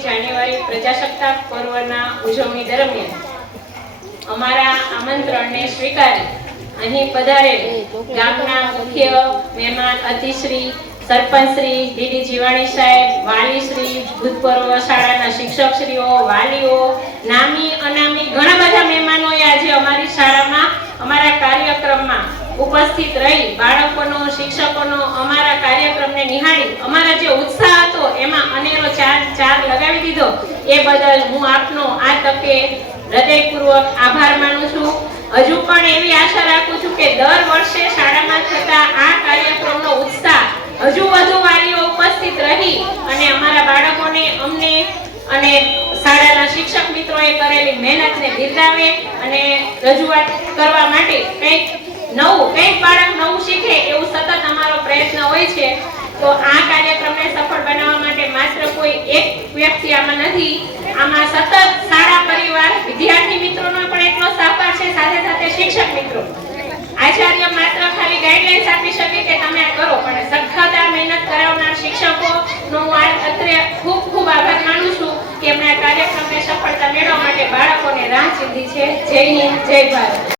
જાન્યુઆરી પ્રજાસત્તાક પર્વના ઉજવણી દરમિયાન અમારા આમંત્રણને સ્વીકારી અહીં પધારેલ ગામના મુખ્ય મહેમાન અતિશ્રી સરપંચશ્રી ડીડી જીવાણી સાહેબ, વાલીશ્રી, ભૂતપૂર્વ શાળાના શિક્ષકશ્રીઓ, વાલીઓ, નામી અનામી ઘણા બધા મહેમાનોએ આજે અમારી શાળામાં અમારા કાર્યક્રમમાં ઉપસ્થિત રહી બાળકોનો, શિક્ષકોનો અમારા કાર્યક્રમને નિહાળી અમારા જે ઉત્સાહ હતો એમાં અનેરો ચાર લગાવી દીધો એ બદલ હું આપનો આ તકે હૃદયપૂર્વક આભાર માનું છું। હજુ પણ એવી આશા રાખું છું કે દર વર્ષે શાળામાં થતા આ કાર્યક્રમનો ઉત્સાહ હજુ વધુ વાલીઓ ઉપસ્થિત રહી અને અમારા બાળકોને, અમને અને શાળાના શિક્ષક મિત્રોએ કરેલી મહેનતને બિરદાવે અને રજૂઆત કરવા માટે કંઈક બાળક નવું શીખે એવું સતત અમારો પ્રયત્ન હોય છે। તો આ કાર્યક્રમને સફળ બનાવવા માટે માત્ર કોઈ એક વ્યક્તિ આમાં નથી, આમાં સતત શાળા પરિવાર, વિદ્યાર્થી મિત્રોનો પણ એટલો સહકાર છે, સાથે સાથે શિક્ષક મિત્રો। આચાર્ય માત્ર ખાલી ગાઈડલાઈન્સ આપી શકે કે તમે આ કરો, પણ સખત મહેનત કરાવનાર શિક્ષકોનો હું અત્રે ખૂબ ખૂબ આભાર માનું છું કે એમણે આ કાર્યક્રમને સફળતા મેળવવા માટે બાળકોને રાહ ચીંધી છે। જય હિન્દ, જય ભારત।